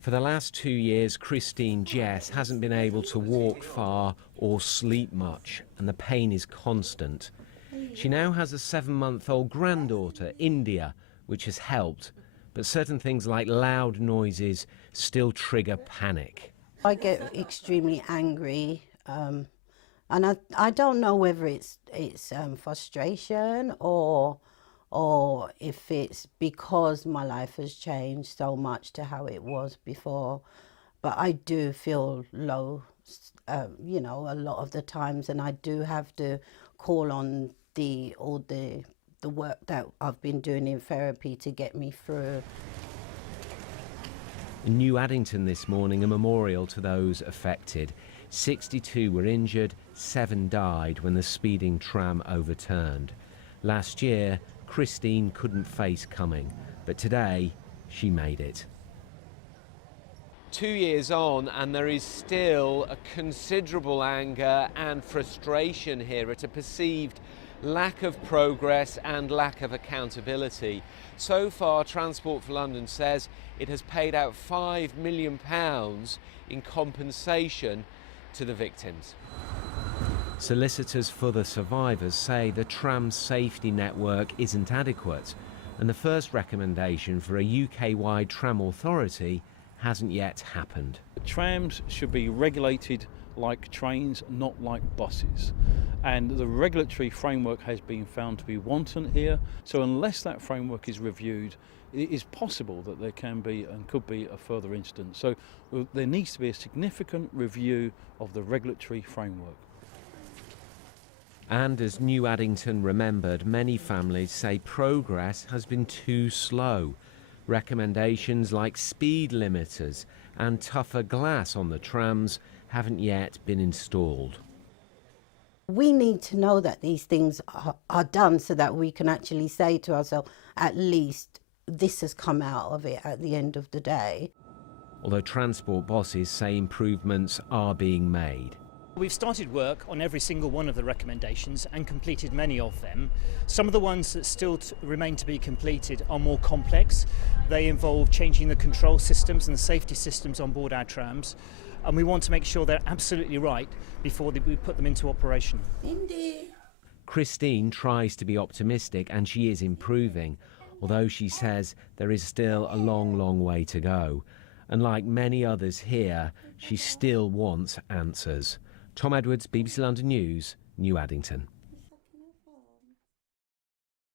For the last 2 years, Christine Jess hasn't been able to walk far or sleep much, and the pain is constant. She now has a 7-month-old granddaughter, India, which has helped, but certain things like loud noises still trigger panic. I get extremely angry, and I don't know whether it's frustration or if it's because my life has changed so much to how it was before. But I do feel low, you know, a lot of the times, and I do have to call on the work that I've been doing in therapy to get me through. In New Addington this morning, a memorial to those affected. 62 were injured, 7 died when the speeding tram overturned. Last year, Christine couldn't face coming, but today she made it. 2 years on, and there is still a considerable anger and frustration here at a perceived lack of progress and lack of accountability. So far, Transport for London says it has paid out £5 million in compensation to the victims. Solicitors for the survivors say the tram safety network isn't adequate, and the first recommendation for a UK-wide tram authority hasn't yet happened. Trams should be regulated like trains, not like buses. And the regulatory framework has been found to be wanton here. So unless that framework is reviewed, it is possible that there can be and could be a further incident. So there needs to be a significant review of the regulatory framework. And as New Addington remembered, many families say progress has been too slow. Recommendations like speed limiters and tougher glass on the trams haven't yet been installed. We need to know that these things are done so that we can actually say to ourselves, at least this has come out of it at the end of the day. Although transport bosses say improvements are being made. We've started work on every single one of the recommendations and completed many of them. Some of the ones that still remain to be completed are more complex. They involve changing the control systems and the safety systems on board our trams, and we want to make sure they're absolutely right before we put them into operation. Christine tries to be optimistic, and she is improving, although she says there is still a long, long way to go. And like many others here, she still wants answers. Tom Edwards, BBC London News, New Addington.